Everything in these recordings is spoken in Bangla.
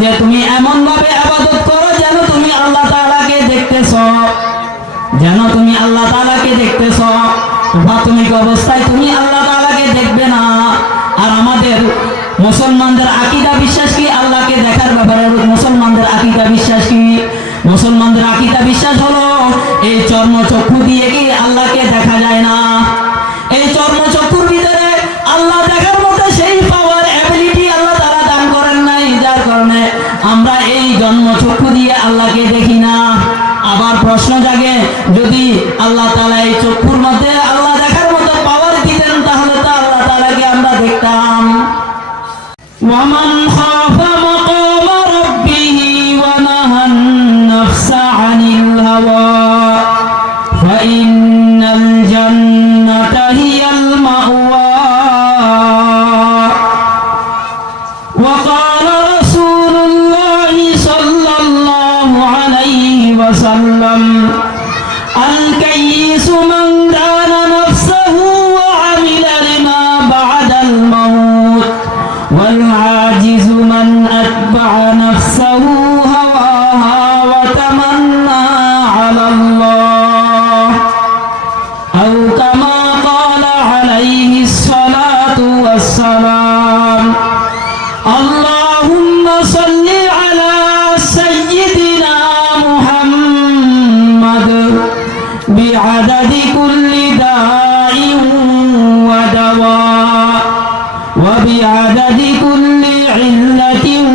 যে তুমি এমন ভাবে ইবাদত করো যেন তুমি আল্লাহ তাআলাকে দেখতেছো, যেন তুমি আল্লাহ তাআলাকে দেখতেছো। প্রাথমিক অবস্থায় তুমি আল্লাহ তাআলাকে দেখবে না। আর আমাদের মুসলমানদের আকীদা বিশ্বাস কি? আল্লাহকে দেখার ব্যাপারে মুসলমানদের আকীদা বিশ্বাস কি? মুসলমানদের আকীদা বিশ্বাস হলো এই চর্মচক্ষু দিয়ে কি আল্লাহকে দেখা যায় না। এই চর্মচক্ষুর ভিতরে আল্লাহ দেখার মতো সেই পাওয়ার অ্যাবিলিটি আল্লাহ তাআলা দান করেন নাই, যার কারণে আমরা এই জন্মচক্ষু দিয়ে আল্লাহকে দেখি না। আবার প্রশ্ন জাগে, যদি আল্লাহ তাআলা এই চক্ষুর মধ্যে আল্লাহ দেখার মতো পাওয়ার দিতেন তাহলে তো আল্লাহ তাআলাকে আমরা দেখতাম। ওয়ামান খাফা মাকাম রাব্বিহি ওয়া নাহান নাফসা আনিল হাওয়া ফাইন্নাল জান্নাতা হিয়াল মাওয়া ওয়া ক্বালা রাসূলুল্লাহি সাল্লাল্লাহু আলাইহি ওয়াসাল্লাম আল কাইয়িসু মান দানা নাফসাহু ওয়া আমিলা লিমা বা'দাল মাউত ওয়াল আজিজু মান আতবা'a নাফসাহু হাওয়াহা ওয়া তামান্না 'আলাল্লাহ আও কামা ক্বালা আলাইহিস সালাতু ওয়াস সালাম। আল্লাহুম্মা সাল্লি আলা সাইয়্যিদিনা মুহাম্মাদ বিআদাদি কুল্লি দাইন ওয়া দাওয়া ওয়া বিআদাদি কুল্লি ইল্লাতিন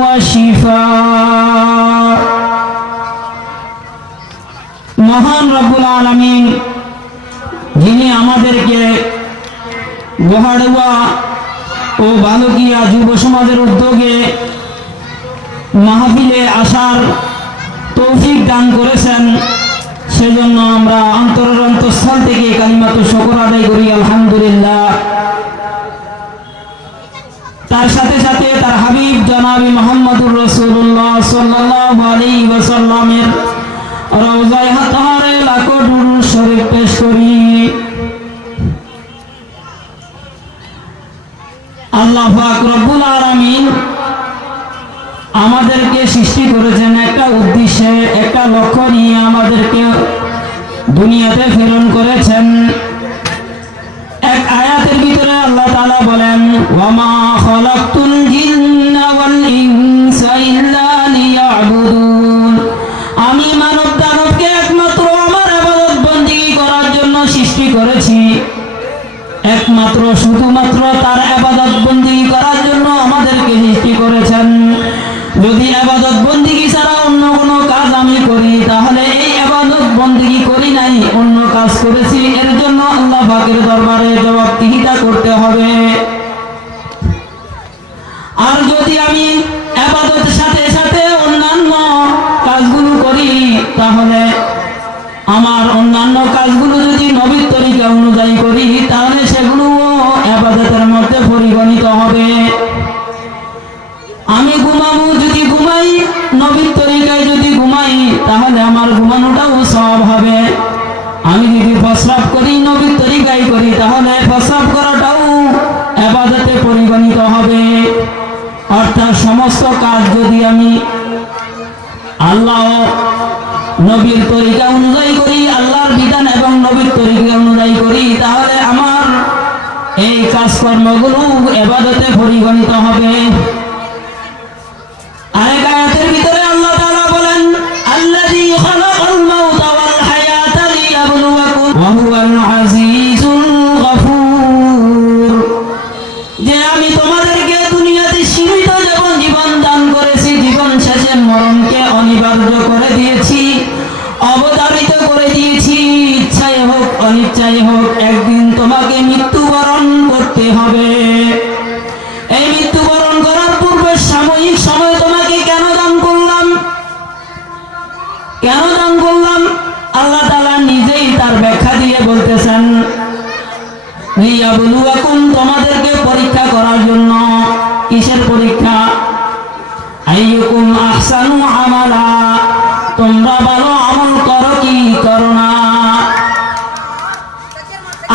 ওয়া শিফা। মহান রব্বুল আলামিন যিনি আমাদেরকে গোহাড়ুয়া ও বালকিয়া যুব সমাজের উদ্যোগে মাহফিলে আসার তৌফিক দান করেছেন, সেজন্য আমরা অন্তরের অন্তঃস্থল থেকে কালিমাতু শুকর আদায় করি আলহামদুলিল্লাহ। তার সাথে সাথে তার হাবিব জনাবি মুহাম্মদুর রাসূলুল্লাহ সাল্লাল্লাহু আলাইহি ওয়াসাল্লামের রওজায়ে তাহারে লাখো দুরূদ শরীফ পেশ করি। আল্লাহ পাক রব্বুল আলামিন আমাদেরকে সৃষ্টি করেছেন একটা উদ্দেশ্যে, একটা লক্ষ্য নিয়ে আমাদেরকে দুনিয়াতে প্রেরণ করেছেন। এক আয়াতের ভিতরে আল্লাহ তাআলা বলেন, ওয়া মা খালাকতুল জিন্না ওয়াল ইনসা ইল্লা লিয়াবুদুন। আমি মানব দানবকে একমাত্র আমার ইবাদত বندگی করার জন্য সৃষ্টি করেছি, একমাত্র শুধুমাত্র তার ইবাদত বندگی করার জন্য আমাদেরকে সৃষ্টি করেছেন। যদি ইবাদত বندگی ছাড়া অন্য কোনো কাজ আমি করি তাহলে এই ইবাদত বندگی করি নাই, অন্য কাজ করেছি, এর জন্য আল্লাহ পাকের দরবারে জবাবদিহিতা করতে হবে। আর যদি আমি ইবাদতের সাথে সাথে অন্যান্য কাজগুলো করি তাহলে আমার অন্যান্য কাজগুলো যদি নবীর তরিকা অনুযায়ী করি তাহলে সেগুলো ইবাদতের মধ্যে পরিগণিত হবে। আমি ঘুমাবো, যদি ঘুমাই নবীর তরিকায় যদি ঘুমাই তাহলে আমার ঘুমানোটাও সওয়াব হবে। আমি যদি প্রস্রাব করি নবীর তরিকায় করি তাহলে প্রস্রাব করাটাও ইবাদতে পরিগণিত হবে। অর্থাৎ সমস্ত কাজ যদি আমি আল্লাহ নবীর তরিকা অনুযায়ী করি, আল্লাহর বিধান এবং নবীর তরিকা অনুযায়ী করি তাহলে আমার এই কাজকর্মগুলো ইবাদতে পরিগণিত হবে। আরেক আয়াতের ভিতরে আল্লাহ তাআলা বলেন, আল্লাযী খালাকাল মাউতা ওয়াল হায়াতা লিয়াবলুয়াকুম ওয়া হুয়াল আজিজুল গফুর। যে আমি তোমাদেরকে দুনিয়াতে সীমিত জীবন দান করেছি, জীবন শেষে মরণকে অনিবার্য করে দিয়েছি, অবধারিত করে দিয়েছি। ইচ্ছায় হোক অনিচ্ছায় হোক একদিন তোমাকে মৃত্যুবরণ করতে হবে। এই মৃত্যুবরণ করার পূর্বে সাময়িক সময় তোমাকে কেন দান করলাম? কেন দান করলাম? আল্লাহ তাআলা নিজেই তার ব্যাখ্যা দিয়ে বলতেছেন, লিয়াবলুয়াকুম, তোমাদেরকে পরীক্ষা করার জন্য। কিসের পরীক্ষা? আইয়ুকুম আহসানু আমালা, তোমরা ভালো আমল করো কি করো না।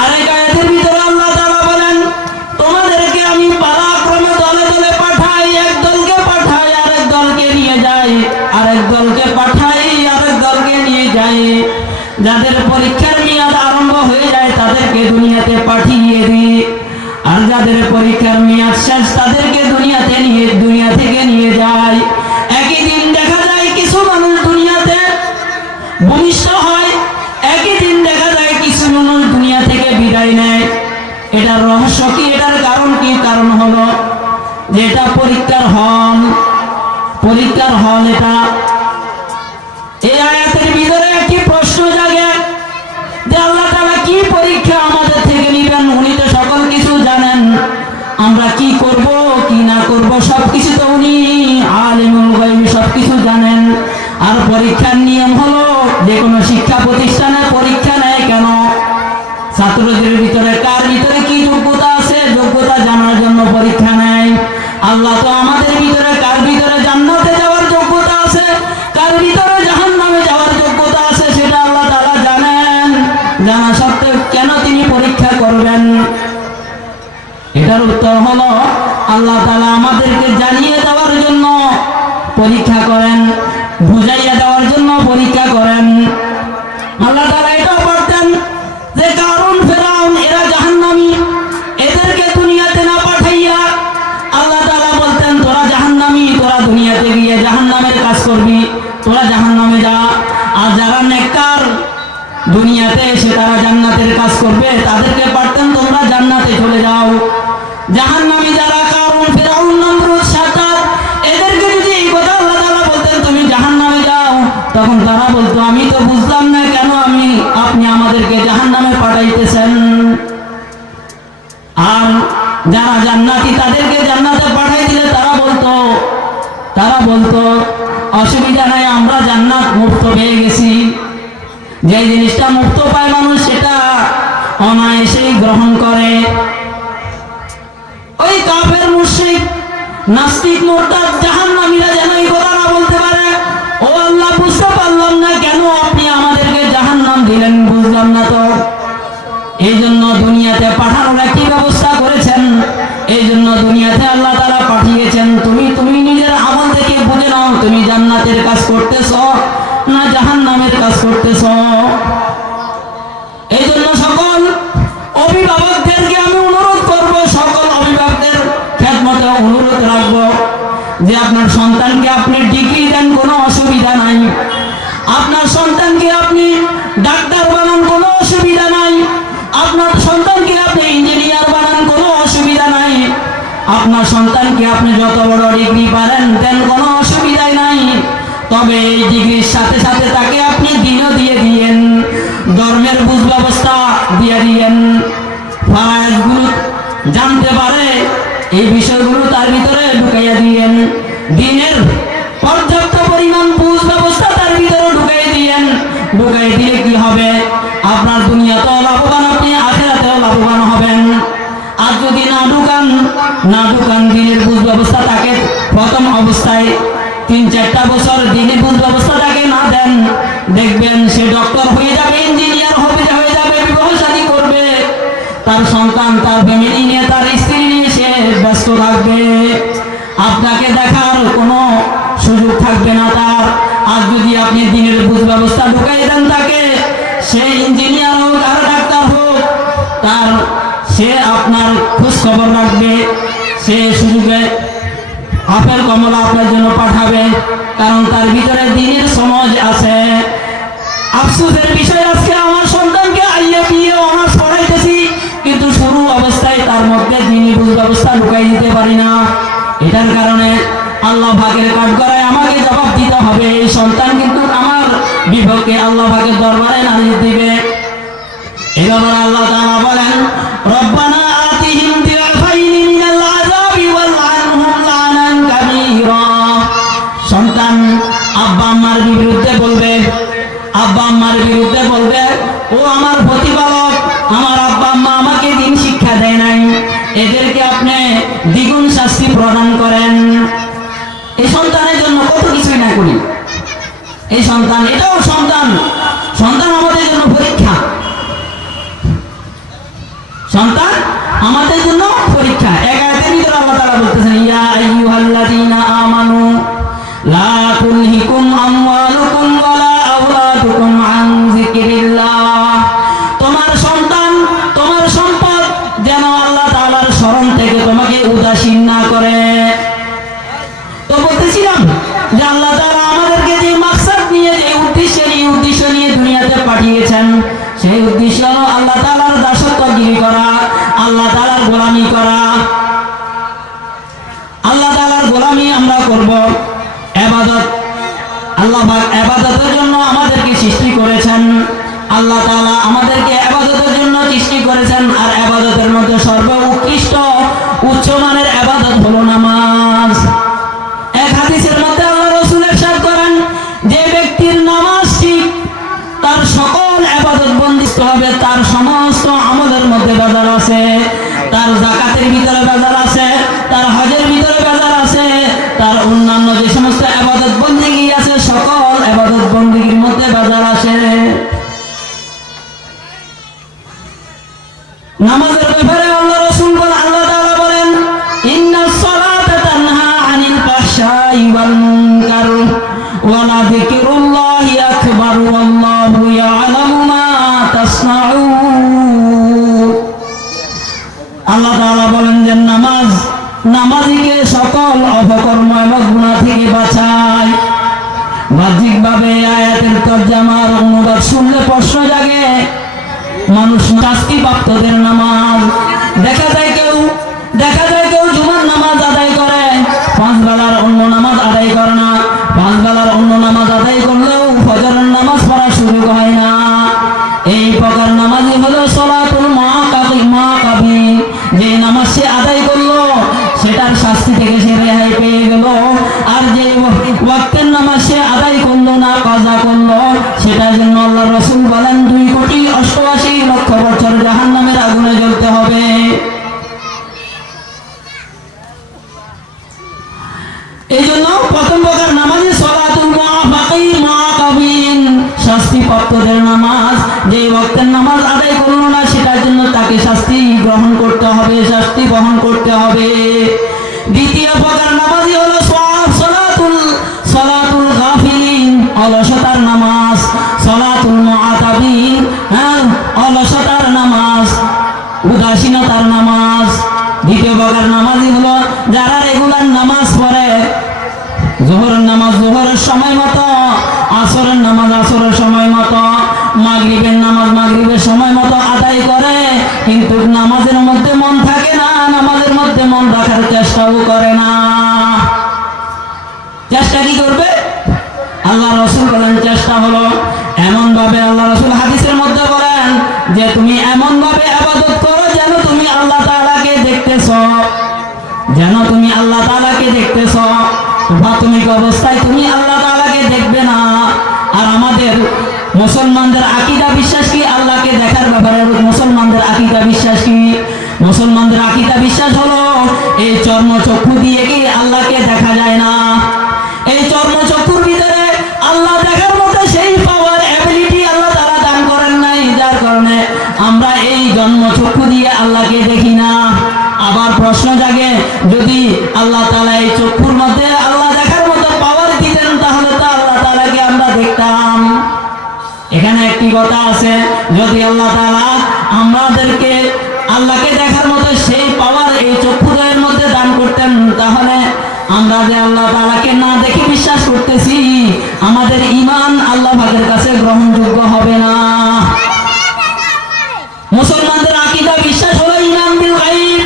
আরেক আয়াতের ভিতরে আল্লাহ তাআলা বলেন, তোমাদেরকে আমি পালাক্রমে দলে দলে পাঠাই, এক দলকে পাঠাই আরেক যাদের পরীক্ষার মেয়াদ আরম্ভ হয়ে যায় তাদেরকে দুনিয়াতে পাঠিয়ে দিই, আর যাদের পরীক্ষার মেয়াদ শেষ তাদেরকে দুনিয়া থেকে নিয়ে যায়। একই দিন দেখা যায় কিছু মানুষ দুনিয়াতে ভূমিষ্ঠ হয়, একই দিন দেখা যায় কিছু মানুষ দুনিয়া থেকে বিদায় নেয়। এটার রহস্য কি? এটার কারণ কি? কারণ হলো যে এটা পরীক্ষার হল। এটা এই আয়াতের ভিতরে একটি প্রশ্ন জাগে যে আল্লাহ তাআলা কি পরীক্ষা আমাদের থেকে নিবেন? উনি তো সকল কিছু জানেন, আমরা কি করব কি না করব সবকিছু তো উনি আলিমুল গায়ব, সবকিছু জানেন। আর পরীক্ষার নিয়ম হলো যে কোনো শিক্ষা প্রতিষ্ঠানে পরীক্ষা নেয় কেন? ছাত্রদের ভিতরে কার ভিতরে কি যোগ্যতা আছে, যোগ্যতা জানার জন্য পরীক্ষা নেয়। আল্লাহ তো আমাদের ভিতরে কার ভিতরে জান্নাতে যাওয়ার যোগ্যতা আছে, কার ভিতরে জাহান্নামে যাওয়ার যোগ্যতা আছে সেটা আল্লাহ তাআলা জানেন। জানা সত্ত্বেও কেন তিনি পরীক্ষা করবেন? এটার উত্তর হলো আল্লাহ তাআলা আমাদেরকে জানিয়ে দেওয়ার জন্য পরীক্ষা করেন, বুঝাইয়া দেওয়ার জন্য পরীক্ষা করেন। আল্লাহ তাআলা এটাও বলতেন যে কারুন ফেরাউন এরা জাহান্নামী, এদেরকে দুনিয়াতে না পাঠাইয়া আল্লাহ তাআলা বলতেন তোরা জাহান্নামী, তোরা দুনিয়াতে গিয়ে জাহান্নামের কাজ করবি, তোরা জাহান্নামে যা। আর যারা নেককার দুনিয়াতে এসে তারা জান্নাতের কাজ করবে তাদেরকে পারতেন তোমরা জান্নাতে চলে যাও। জাহান্নামী যারা কারুন ফেরাউন নমরুদ সাদ্দাত এদেরকে যদি এই কথা আল্লাহ তাআলা বলতেন তুমি জাহান্নামে যাও, তখন তারা বলতো আমি তো বুঝলাম না কেন আপনি আমাদেরকে জাহান্নামে পাঠাইতেছেন। আর যারা জান্নাতি তাদেরকে জান্নাতে পাঠাই দিলে তারা বলতো অসুবিধা নাই, আমরা জান্নাত মুক্ত পেয়ে গেছি। যে জিনিসটা মুক্ত পায় মানুষ সেটা অনায়াসেই গ্রহণ করে। ওই কাফের মুশরিক নাস্তিক মুরতাদ জাহান্নামীরা যেন এই কথা না বলতে পারে, ও আল্লাহ বুঝতে পারলাম না কেন আপনি আমাদেরকে জাহান্নাম দিলেন, বুঝলাম না তো। এই জন্য দুনিয়াতে পাঠানোর একটি ব্যবস্থা করেছেন, এই জন্য দুনিয়াতে আল্লাহ তাআলা পাঠিয়েছেন। তুমি নিজের আমল থেকে বুঝে নাও তুমি জান্নাতের কাজ করতেছ না জাহান্নামের কাজ করতেছ। এই জন্য সকল অভিভাবকদেরকে আমি অনুরোধ করব, সকল অভিভাবকদের খেদমতে অনুরোধ রাখবো যে আপনার সন্তানকে আপনি ডিগ্রি দেন কোনো অসুবিধা নাই, আপনার সন্তানকে আপনি ডাক্তার বানান কোনো অসুবিধা নাই, আপনার সন্তানকে আপনি ইঞ্জিনিয়ার বানান কোনো অসুবিধা নাই, আপনার সন্তানকে আপনি যত বড় ডিগ্রি পারেন দেন কোনো অসুবিধাই নাই। তবে এই ডিগ্রির সাথে সাথে তাকে আপনি দিনও দিয়ে দিয়েন, ধর্মের বুঝ ব্যবস্থা দিয়ে দিয়েন, ফরজগুলো জানতে পারে এই বিষয়গুলো তার ভিতরে ঢুকাইয়া দিয়েন, দিনের পর্যাপ্ত পরিমাণ বুঝ ব্যবস্থা তার ভিতরে ঢুকাই দিয়েন। ঢুকাই দিলে কি হবে? আপনার দুনিয়াতেও লাভবান, আপনি আখিরাতেও লাভবান হবেন। আর যদি না ঢুকান দিনের বুঝ ব্যবস্থা তাকে প্রথম অবস্থায় 3-4টা বছর দিনের বুঝ ব্যবস্থা তাকে না দেন, দেখবেন সে ডক্টর হয়ে যাবে, ইঞ্জিনিয়ার হয়ে যাবে, বিবাহ শাদী করবে, তার সন্তান তার ফ্যামিলি নিয়ে তার স্ত্রী নিয়ে সে ব্যস্ত থাকবে, আপনাকে দেখার কোনো সুযোগ থাকবে না তার। আর যদি আপনি দিনের বুঝ ব্যবস্থা ঢুকাই দেন তাকে, সে ইঞ্জিনিয়ার হোক আর ডাক্তার হোক, সে আপনার খোঁজ খবর রাখবে, সে সুযোগে আপেল কমলা আপনার জন্য পাঠাবে, কারণ তার ভিতরে দিনের সমাজ আছে। আফসোসের বিষয় আজকে আমার সন্তানকে আইয়া বিয়ে অনার্স পড়াইতেছি, কিন্তু শুরু অবস্থায় তার মধ্যে দিনী বুঝ ব্যবস্থা ঢুকাই দিতে পারি না। এটার কারণে আল্লাহ পাকের কাঠগড়ায় আমাকে জবাব দিতে হবে। এই সন্তান কিন্তু আমার বিপক্ষে আল্লাহ পাকের দরবারে নালিশ দিবে। এবার আল্লাহ তাআলা বলেন রব্বানা আতিহিম দিআফাইনি মিনাল আযাবি ওয়ালআনহুম লানান কাবীরা। সন্তান আব্বা আম্মার বিরুদ্ধে বলবে, ও আমার প্রতিপালক, আমার আব্বা আম্মা আমাকে দিন শিক্ষা দেয় নাই, এদেরকে আপনি দ্বিগুণ শাস্তি প্রদান করেন। এই সন্তানের জন্য কত কিছুই না করি, এই সন্তান এটাও সন্তান আমাদের জন্য পরীক্ষা, সন্তান আমাদের জন্য পরীক্ষা। এক আয়াতের ভিতরে আল্লাহ তাআলা বলতেছেন ইয়া আইয়ুহাল্লাযীনা আমানু লা তুলহিকুম আমওয়ালুকুম ওয়ালা আওলাদুকুম আন যিকরিল্লাহ দিয়েছেন। সেই উদ্দেশ্য হলো আল্লাহ তাআলার দাসত্বগিরি করা, আল্লাহ তাআলার গোলামি করা। আল্লাহ তাআলার গোলামি আমরা করব। ইবাদত, আল্লাহ পাক ইবাদতের জন্য আমাদেরকে সৃষ্টি করেছেন। আল্লাহ তাআলা আমাদেরকে ইবাদতের জন্য সৃষ্টি করেছেন। আর ইবাদতের মধ্যে সর্বোৎকৃষ্ট উচ্চমানের ইবাদত হলো নামাজ। এক হাদিসের মধ্যে আল্লাহ রাসূল ইরশাদ করেন, যে ব্যক্তির নামাজ ঠিক, তার সকল ইবাদত বন্দিত হবে, তার সমস্ত আমলের মধ্যে বাজার আছে, তার যাকাতের ভিতরে বাজার আছে, তার হজের ভিতরে বাজার আছে, তার অন্যান্য যে সমস্ত ইবাদত বন্দেগী আছে সকল ইবাদত বন্দেগীর মধ্যে বাজার আছে। নামাজের ব্যাপারে আল্লাহ রাসূল বলেন, আল্লাহ তাআলা বলেন, ইন্নাস সালাতা তানহা আনিল ফাহশাই ওয়াল মুনকার ওয়া লাযিকরুল্লাহি আকবার ওয়াল্লাহু ইয়ালামু মা তাসনাউন। আল্লাহ তাআলা বলেন যে নামাজ নামাজীকে সকল অপকর্ম এবং গুনাহ থেকে বাঁচায়। বাহ্যিকভাবে আয়াতের তরজমার অনুবাদ শুনলে প্রশ্ন জাগে, মানুষ শাস্তিপ্রাপ্তদের নামাজ। দেখা যায় কেউ জুমার নামাজ আদায় করে, 5 বেলার অন্য নামাজ আদায় করে না। 5 বেলার অন্য নামাজ আদায় করলেও ফজরের নামাজ পড়া শুরু হয় না। এই প্রকার নামাজই হলো সালাতুল মাকাবি। যে নামাজ সে আদায় করলো সেটার শাস্তি থেকে সে রেহাই পেয়ে গেল। আর যে ওয়াক্তের নামাজ সে আদায় করলো না, কাজা করলো, সেটার জন্য আল্লাহ রাসূল বলেন 2,88,00,000 বছর জাহান্নামের আগুনে জ্বলতে হবে। এই জন্য প্রথম প্রকার নামাজই সালাতুল মাকাবিন, শাস্তিপ্রাপ্তদের নামাজ। যে ওয়াক্তের নামাজ আদায় করলো না সেটার জন্য তাকে শাস্তি গ্রহণ করতে হবে, শাস্তি বহন করতে হবে। দ্বিতীয় প্রকার নামাজই হলো সালাতুল গাফিলিন, অলসতার নামাজ। সালাতুল মুআতাবিন, অলসতার নামাজ, উদাসীনতার নামাজ। দ্বিতীয় প্রকার নামাজই হলো যারা রেগুলার নামাজ পড়ে, যোহরের নামাজ যোহরের সময় মতো, আসরের নামাজ আসরের সময় মতো, মাগরিবের নামাজ মাগরিবের সময় মতো আদায় করে, কিন্তু নামাজের মধ্যে মন থাকে না, নামাজের মধ্যে মন রাখার চেষ্টাও করে না। চেষ্টা কি করবে? আল্লাহ রাসূল বলেন চেষ্টা হলো এমন ভাবে, আল্লাহ রাসূল হাদিসের মধ্যে বলেন যে তুমি এমন ভাবে ইবাদত করো যেন তুমি আল্লাহ তাআলাকে দেখতেছো, যেন তুমি আল্লাহ তাআলাকে দেখতেছো। প্রাথমিক অবস্থায় তুমি আল্লাহ তাআলাকে দেখবে না। আর আমাদের মুসলমানদের আকীদা বিশ্বাস কি? আল্লাহকে দেখার ব্যাপারে মুসলমানদের আকীদা বিশ্বাস কি? মুসলমানদের আকীদা বিশ্বাস হলো এই চর্মচক্ষু দিয়ে কি আল্লাহকে দেখা যায় না। এই চর্মচক্ষুর ভিতরে আল্লাহ দেখার মতো সেই পাওয়ার অ্যাবিলিটি আল্লাহ তাআলা দান করেন নাই, যার কারণে আমরা এই জন্মচক্ষু দিয়ে আল্লাহকে দেখি না। আবার প্রশ্ন জাগে, যদি আল্লাহ তাআলা এই চক্ষুর মধ্যে আল্লাহ দেখার মতো পাওয়ার দিতেন তাহলে তো আল্লাহ তাআলাকে আমরা দেখতাম। এখানে একটি কথা আছে, যদি আল্লাহ তাআলা আমাদেরকে আল্লাহকে দেখার মতো সেই পাওয়ার এই চক্ষুদের মধ্যে দান করতেন, তাহলে আমরা যে আল্লাহ তাআলাকে না দেখে বিশ্বাস করতেছি, আমাদের ঈমান আল্লাহ পাকের কাছে গ্রহণযোগ্য হবে না। মুসলমানদের আকীদা বিশ্বাস হলো ঈমান বিল গায়ব,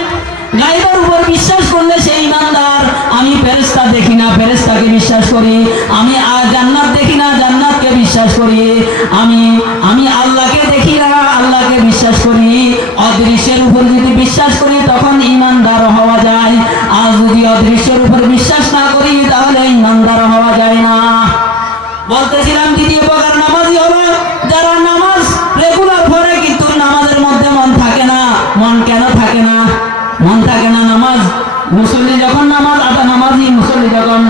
গায়বের উপর বিশ্বাস করলে সেই ঈমানদার। আমি ফেরেশতা দেখি না, ফেরেশতাকে বিশ্বাস করি। আমি জান্নাত দেখি না, জান্নাতকে বিশ্বাস করি। আমি আল্লাহকে দেখি না, আল্লাহকে বিশ্বাস করি। অদৃশ্যের উপর যদি বিশ্বাস করি তখন ঈমানদার হওয়া যায়। আর যদি অদৃশ্যের উপর বিশ্বাস না করি তাহলে ঈমানদার হওয়া যায় না। বলতেছিলাম দ্বিতীয় প্রকার নামাজই হলো যারা নামাজ রেগুলার পড়ে কিন্তু নামাজের মধ্যে মন থাকে না। মন কেন থাকে না? মন থাকে না নামাজ মুসল্লি যখন মুসল্লি যখন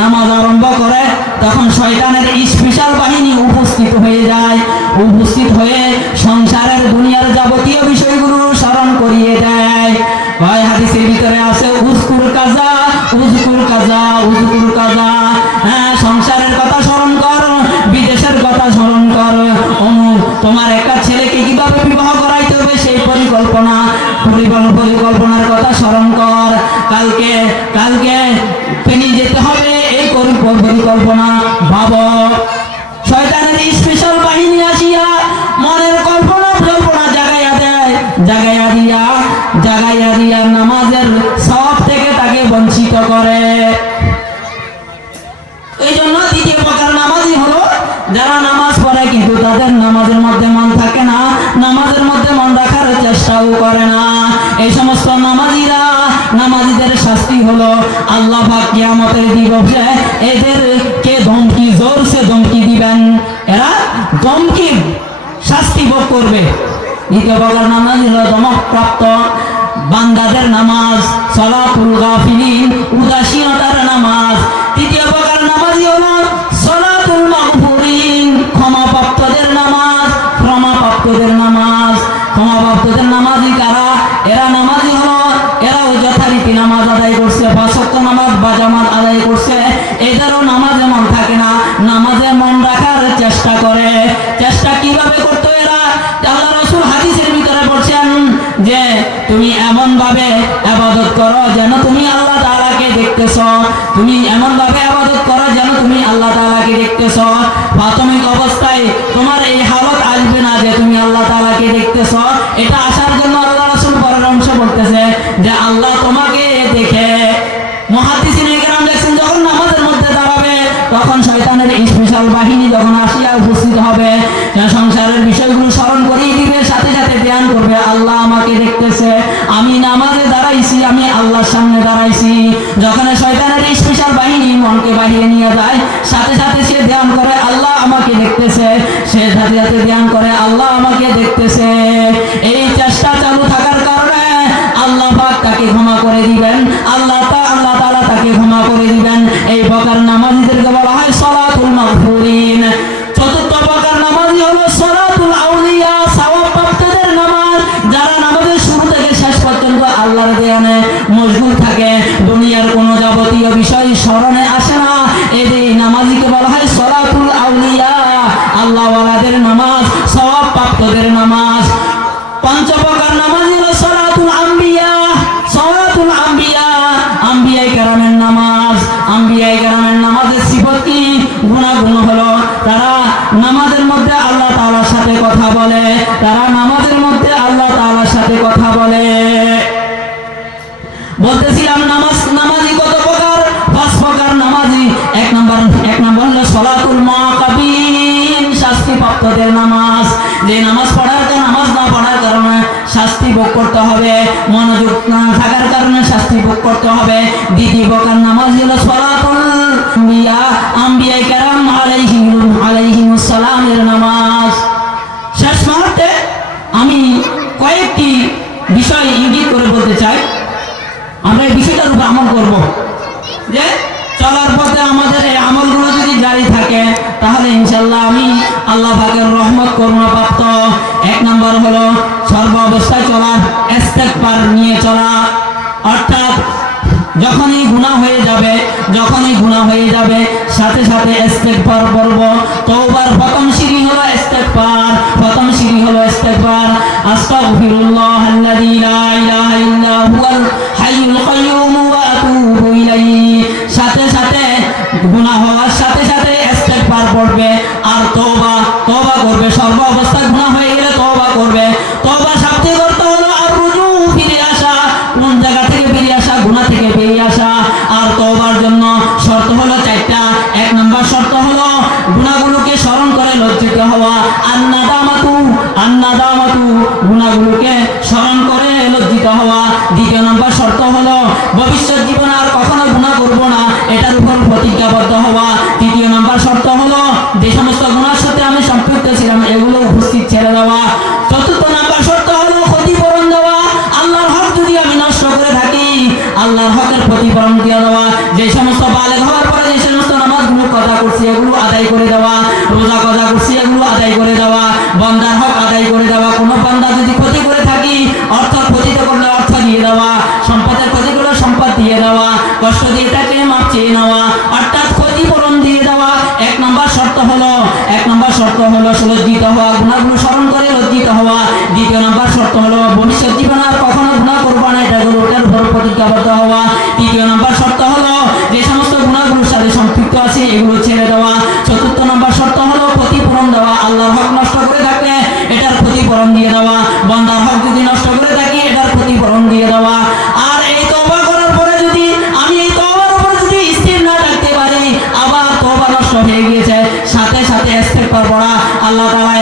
নামাজ আরম্ভ করে তখন শয়তানের স্পেশাল বাহিনী উপস্থিত হয়ে যায়। উপস্থিত হয়ে সংসারের দুনিয়ার যাবতীয় বিষয়গুলো স্মরণ করিয়ে দেয়। ভাই হাদিসের ভিতরে আছে উযকুর কাজা উযকুর কাজা উযকুর কাজা, সংসারের কথা স্মরণ কর, বিদেশের কথা স্মরণ কর, তোমার একটা ছেলেকে কিভাবে বিবাহ করাইতে হবে সেই পরিকল্পনার কথা স্মরণ কর, কালকে ফেনি যেতে হবে এই পরিকল্পনা ভাব। শয়তানের স্পেশাল বাহিনী আসিয়া বান্দাদের নামাজের মধ্যে মন থাকে না, নামাজের মধ্যে মন রাখার চেষ্টাও করে না। এই সমস্ত নামাজিদের শাস্তি হলো আল্লাহ পাক কিয়ামতের দিবসে এদেরকে ধমকি, জোরসে ধমকি দিবেন, এরা ধমকি শাস্তি ভোগ করবে। দ্বিতীয় প্রকার নামাজ হলো ধমকপ্রাপ্ত বান্দাদের নামাজ, সালাতুল গাফিলিন, উদাসীনতার নামাজ। তৃতীয় প্রকার নামাজি হলো সালাতুল মাগফুরিন, ক্ষমাপ্রাপ্তদের নামাজ, ক্ষমাপ্রাপ্তদের নামাজ। ক্ষমাপ্রাপ্তদের নামাজি কারা? এরা নামাজি হলো, এরাও যথারীতি নামাজ আদায় করছে, 5 ওয়াক্ত নামাজ বা জামাত আদায় করছে, এদেরও নামাজে মন থাকে না, নামাজে মন রাখার চেষ্টা করে। চেষ্টা কিভাবে করতো এরা? আল্লাহ রাসূল হাদিসের ভিতরে বলছেন যে তুমি এমন ভাবে ইবাদত করো যেন তুমি আল্লাহ তাআলাকে দেখতেছো, তুমি এমন ভাবে ইবাদত করো যেন তুমি আল্লাহ তাআলাকে দেখতেছো। প্রাথমিক অবস্থায় তোমার এই হালত আসবে না যে তুমি আল্লাহ তাআলাকে দেখতেছো। এটা আসার জন্য আল্লাহ রাসূল পরামর্শ বলতেছে যে আল্লাহ তোমাকে দেখে। মুহাদ্দিসিনে কেরাম দেখছেন যখন নামাজের মধ্যে দাঁড়াবে তখন শয়তানের স্পেশাল বাহিনী যখন আসিয়া উপস্থিত হবে, সংসারের বিষয়গুলো স্মরণ করিয়ে দিবে, সাথে সাথে ধ্যান করবে আল্লাহ আমাকে দেখতেছে, আমি নামাজে দাঁড়াইছি, আমি আল্লাহর সামনে দাঁড়াইছি। যখন শয়তানের স্পেশাল বাহিনী মনকে বাহিয়ে নিয়ে যায়, সাথে সাথে সে ধ্যান করে আল্লাহ আমাকে দেখতেছে, সে সাথে সাথে ধ্যান করে আল্লাহ আমাকে দেখতেছে। এই চেষ্টা চালু থাকার কারণে আল্লাহ পাক তাকে ক্ষমা করে দিবেন, আল্লাহ তাআলা তাকে ক্ষমা করে দিবেন। এই প্রকার নামাজীদেরকে বলা হয় সালাতুল মাগফুরিন। চতুর্থ প্রকার নামাজি হলো সালাতুল আউলিয়া, সওয়াবপ্রাপ্তদের নামাজ, যারা নামাজের শুরু থেকে শেষ পর্যন্ত আল্লাহর ধ্যানে মশগুল থাকে, দুনিয়ার কোনো যাবতীয় বিষয় স্মরণে আসে না, এই নামাজিকে বলা হয় সালাতুল আউলিয়া, আল্লাহওয়ালাদের নামাজ, সওয়াবপ্রাপ্তদের নামাজ। পঞ্চ প্রকার নামাজ হলো সালাতুল আম্বিয়া, সালাতুল আম্বিয়া, আম্বিয়ায়ে কেরামের নামাজ। আম্বিয়ায়ে কেরামের নামাজের সিফত কি? গুনাহগুণ হলো তারা নামাজের মধ্যে আল্লাহ তাআলার সাথে কথা বলে, তারা নামাজের মধ্যে আল্লাহ তাআলার সাথে কথা বলে। বলতেছিলাম নামাজি কত প্রকার? 5 প্রকার নামাজি। এক নম্বর হলো সালাতুল মুআকাবিন, শাস্তিপ্রাপ্তদের নামাজ, যে নামাজ না পড়ার কারণে শাস্তি ভোগ করতে হবে, মনোযোগ না থাকার কারণে শাস্তি ভোগ করতে হবে। দ্বিতীয় প্রকার নামাজ হলো সালাতুল আম্বিয়া, আম্বিয়ায়ে কেরাম আলাইহিমুস সালামের নামাজ। শেষ মুহূর্তে আমি কয়েকটি বিষয় ইঙ্গিত করে বলতে চাই, আমরা এই বিষয়টার উপর আমল করব, যে চলার পথে আমাদের এই আমলগুলো যদি জারি থাকে তাহলে ইনশাআল্লাহ আমি আল্লাহ পাকের রহমত করুণা প্রাপ্ত। 1 নম্বর হলো সর্ব অবস্থায় চলা, ইস্তেগফার নিয়ে চলা, অর্থাৎ যখনই গুনাহ হয়ে যাবে সাথে সাথে ইস্তেগফার করব। তওবার প্রথম সিঁড়ি হলো ইস্তেগফার, আস্তাগফিরুল্লাহাল্লাযী লা ইলাহা ইল্লা হুয়াল হাইয়ুল কাইয়্যুম ওয়া আতুবু ইলাইহি। সাথে সাথে গুনাহ হওয়ার সাথে সাথে ইস্তেগফার পড়বে আর তওবা করবে। সর্ব অবস্থায় গুনাহ হয়ে গেলে তওবা করবে। তওবা শাব্দিক অর্থ হলো আর রুজু, ফিরে আসা, কোন জায়গা থেকে ফিরে আসা? গুনাহ থেকে বেরিয়ে আসা। আর তওবার জন্য শর্ত হলো 4টা। 1 নম্বর শর্ত হলো গুনাহগুলোকে স্মরণ করে লজ্জিত হওয়া, আন্নাদামাতু, গুনাহগুলোকে স্মরণ করে লজ্জিত হওয়া। দ্বিতীয় নম্বর শর্ত হলো ভবিষ্যৎ জীবনে আর কখনো গুনাহ করব না, এটার উপর প্রতিজ্ঞাবদ্ধ হওয়া। তৃতীয় নম্বর শর্ত হলো যে সমস্ত গুনাহের সাথে আমি সম্পৃক্ত ছিলাম এগুলো উপস্থিত ছেড়ে দেওয়া। চতুর্থ নম্বর শর্ত হলো ক্ষতিপূরণ দেওয়া, আল্লাহর হক যদি আমি নষ্ট করে থাকি আল্লাহর হকের ক্ষতিপূরণ দিয়ে দেওয়া। যে সমস্ত বালেগ হওয়ার পরে যে সমস্ত নামাজগুলো কাজা করছি এগুলো আদায় করে দেওয়া, রোজা কাজা করছি এগুলো আদায় করে দেওয়া, বান্দার হক আদায় করে দেওয়া। কোনো বান্দা যদি ক্ষতি করে থাকি, অর্থ ক্ষতিত করলে অর্থ দিয়ে দেওয়া, সম্পদের ক্ষতি করলে সম্পদ দিয়ে দেওয়া, কষ্ট দিয়ে থাকলে মাপ চেয়ে নেওয়া, অর্থাৎ ক্ষতিপূরণ দিয়ে দেওয়া। 1 নম্বর শর্ত হলো লজ্জিত হওয়া, গুনাহগুলো স্মরণ করে লজ্জিত হওয়া। দ্বিতীয় নম্বর শর্ত হলো ভবিষ্যৎ জীবনে আর কখনো গুনাহ করব না, এটার উপর প্রতিজ্ঞাবদ্ধ হওয়া। তৃতীয় নম্বর শর্ত হলো যে সমস্ত গুনাহগুলোর সাথে সম্পৃক্ত আছে এগুলো ছেড়ে দেওয়া। চতুর্থ নম্বর শর্ত হলো ক্ষতিপূরণ দেওয়া, আল্লাহর হক নষ্ট করে থাকলে এটার ক্ষতিপূরণ দিয়ে দেওয়া, বান্দার হক যদি নষ্ট করে থাকি এটার ক্ষতিপূরণ দিয়ে দেওয়া। আর এই তওবা করার পরে যদি আমি এই তওবার উপর যদি স্থির না থাকতে পারি, আবার তওবা নষ্ট হয়ে গিয়েছে, সাথে সাথে ইস্তেগফার পড়া, আল্লাহ তাআলা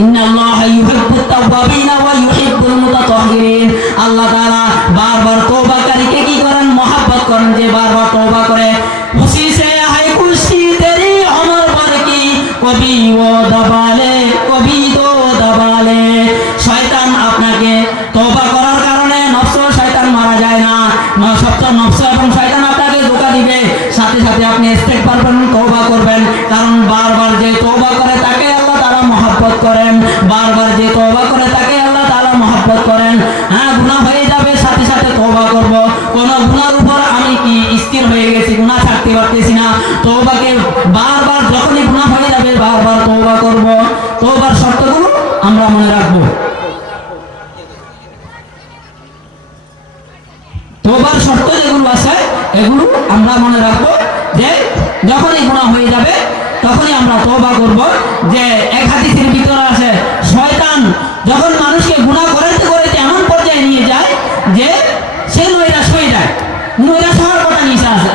ইন্নাল্লাহা ইউহিব্বুত তাওয়াবিন ওয়া ইউহিব্বুল মুতাতাহহিরিন। আল্লাহ তাআলা বারবার তওবাকারীকে কি করেন? মহব্বত করেন, যে বারবার তওবা করে। খুশি সে হায় খুশি তেরি উমর ভর কি, কবি ও দবালে কবি দো দবালে। শয়তান আপনাকে তওবা করার কারণে নফস ও শয়তান মারা যায় না, নফস এবং শয়তান আপনাকে ধোঁকা দিবে। সাথে সাথে আপনি ইস্তেগফার করবেন, তওবা করবেন, কারণ বারবার যে তওবা করে তাকে আল্লাহ তাআলা মহব্বত করেন। বারবার যে তওবা করে তাকে আল্লাহ তাআলা মহব্বত করেন। হ্যাঁ, গুনাহ হয়ে যাবে, সাথে সাথে তওবা করব। কোন গুনার উপর আমি কি স্থির হয়ে গেছি, গুনাহ ছাড়তে পারতেছি না, তওবাকে বারবার যখনই গুনাহ হয়ে যাবে বারবার তওবা করব। তওবার শর্তগুলো আমরা মনে রাখবো। তওবার শর্ত যেগুলো আছে এগুলো আমরা মনে রাখবো, যে যখনই গুনাহ হয়ে যাবে তখনই আমরা তওবা করব। যে এক হাদিসের ভিতরে আছে, শয়তান যখন মানুষকে গুনাহ করতে করতে এমন পর্যায়ে নিয়ে যায় যে সে নৈরাশ হয়ে যায়। নৈরাশ হওয়ার কথা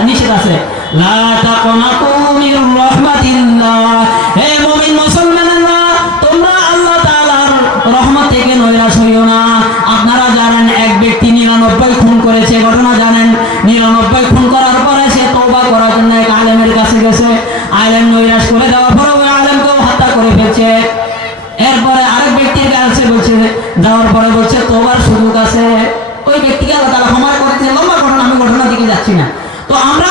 নিষেধ আছে। লা তাকনাতু মির রাহমাতিল্লাহ, হে মুমিন মুসলমানেরা, তোমরা আল্লাহ তাআলার রহমত থেকে নৈরাশ হইও না। আপনারা জানেন এক ব্যক্তি 99 খুন করেছে, ঘটনা জানেন। 99 খুন করার পরে সে তওবা করার জন্য এক আলেমের কাছে গেছে। আলেম নৈরাশ করে দেওয়ার পরে ওই আলেমকেও হত্যা করে ফেলছে। এরপরে আরেক ব্যক্তির কাছে বলছে, যাওয়ার পরে বলছে তওবার সুযোগ আছে। ওই ব্যক্তিকে আল্লাহ তাআলা ক্ষমা করেছে। লম্বা ঘটনা, আমি ঘটনার দিকে যাচ্ছি না। তো আমরা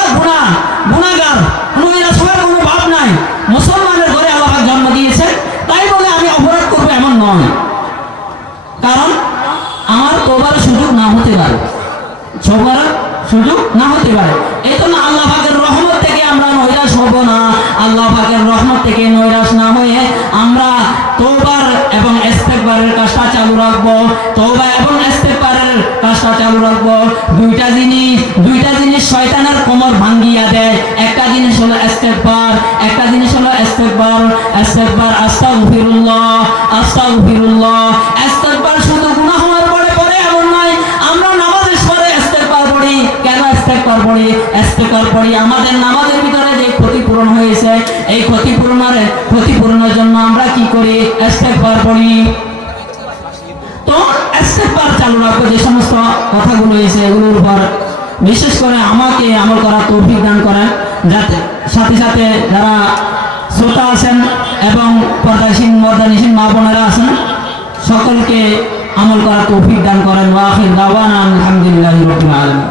গুনাহগার, নৈরাশ হওয়ার কোনো ভাব নাই। মুসলমানের ঘরে আল্লাহ জন্ম দিয়েছে, তাই বলে আমি অপরাধ করবো এমন নয়। কারণ আমার তওবার সুযোগ না হতে পারে, তওবার সুযোগ না হতে পারে। এই জন্য আল্লাহ পাকের রহমত থেকে আমরা নৈরাশ হব না। আল্লাহ পাকের রহমত থেকে নৈরাশ না হয়ে আমরা তওবার এবং ইস্তেগফারের কাজটা চালু রাখবো। তওবা এবং ইস্তেগফারের কাজটা চালু রাখবো। দুইটা জিনিস শয়তানের কোমর ভাঙ্গিয়া দেয়। একটা জিনিস হলো ইস্তেগফার, একটা জিনিস হলো ইস্তেগফার। আস্তাগফিরুল্লাহ, আস্তাগফিরুল্লাহ। ইস্তেগফার শুধু গুনাহ হওয়ার পরে পরে এমন নয়। আমরা নামাজের পরে ইস্তেগফার পড়ি। কেন ইস্তেগফার পড়ি? ইস্তেগফার পড়ি আমাদের নামাজের ভিতরে যে ক্ষতিপূরণ হয়েছে, এই ক্ষতিপূরণের জন্য আমরা কি করি? ইস্তেগফার পড়ি। তো ইস্তেগফার চালু রাখবো। যে সমস্ত কথাগুলো হয়েছে এগুলোর উপর বিশেষ করে আমাকে আমল করার তৌফিক দান করেন, যাতে সাথে সাথে যারা শ্রোতা আছেন এবং পর্দাশীন মর্দানিসীন মা বোনেরা আছেন সকলকে আমল করার তৌফিক দান করেন। ওয়া আখির দাওয়ানা আলহামদুলিল্লাহি রাব্বিল আলামিন।